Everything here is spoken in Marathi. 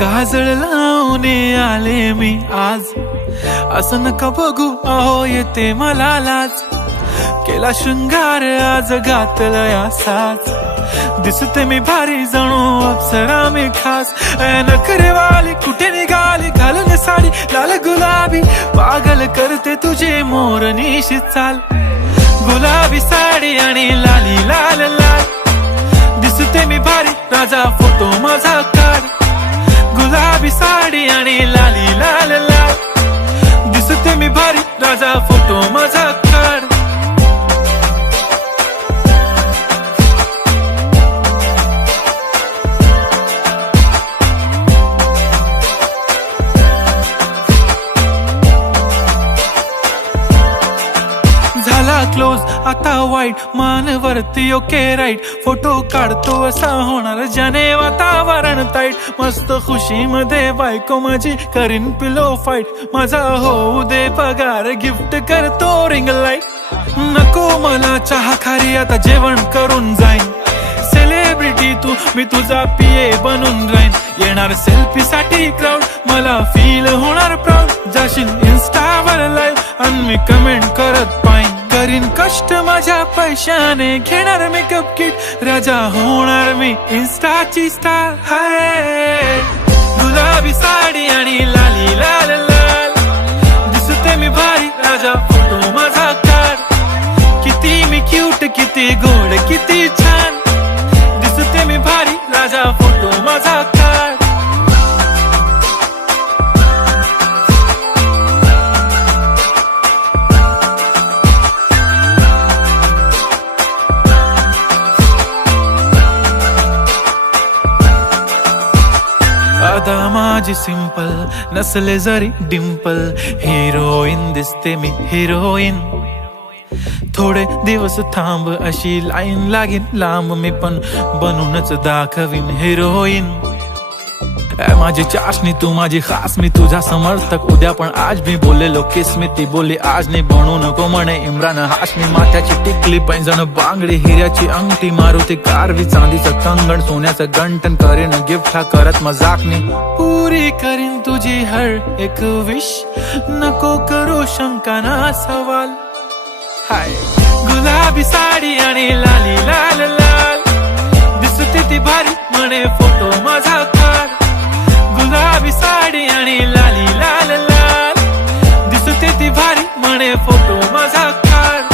काजळ लावून आले मी आज, असं नका बघू अहो येते मला लाज. केला शृंगार आज घातला साज, दिसते मी भारी जणू अप्सरा मी खास. नखरेवाली कुठे निघाली घालून साडी लाल गुलाबी, पागल करते तुझे मोरनीशी चाल. गुलाबी साडी आणि लाली लाल लाल, दिसते मी भारी राजा फोटो माझा काढ. गुलाबी साडी आणि लाली लाल लाल, दिसते मी भारी राजा फोटो माझा काढ. झाला क्लोज आता वाईट, मान वरती ओके राईट. फोटो काढतो असा होणार ज्याने वातावरण ताईट. मस्त खुशी मध्ये बायको माझी करीन पिलो फाईट. माझा होऊ दे पगार गिफ्ट करतो रिंग लाईट. नको मला चहा खारी आता जेवण करून जाईन. सेलिब्रिटी तू मी तुझा पिये बनून राहीन. येणार सेल्फी साठी क्राऊड मला फील होणार प्राऊड. जाशील इन्स्टावर लाईव्ह आणि मी कमेंट करत पाईन. करीन कष्ट माझ्या पैशाने घेणार मेकअप किट. राजा होणार मी इन्स्टाची स्टार. हाय गुलाबी साडी आणि लाली लाल लाल, दिसते मी भारी राजा फोटो माझा काढ. किती मी क्यूट किती गोड किती छान, दिसते मी भारी राजा फोटो माझा काढ. अदा माझी सिंपल नसले जरी डिंपल, हिरोईन दिसते मी हिरोईन. थोडे दिवस थांब अशी लाईन लागेल लांब, मी पण बनूनच दाखवीन हिरोईन. माझी चाशनी तू माझी खास, मी तुझा समर्थक उद्या पण आज. मी बोललेलो किस मी ती बोलली आज नाही. बनू नको म्हणे इम्रान हाशमी. माथ्याची टिकली पैंजण बांगडी, हिऱ्याची अंगठी, मारुती कारवी, चांदीचं कंगण, सोन्याचं गंटन. करीन गिफ्ट हा करत मजाकनी. पुरी करीन तुझी हर एक विश, नको करू शंका ना सवाल. हाय गुलाबी साडी आणि लाली लाल लाल, दिसते ती भारी म्हणे फोटो माझा काढ. गुलाबी साडी आणि लाली लाल लाल, दिसते ती भारी म्हणे फोटो माझा काढ.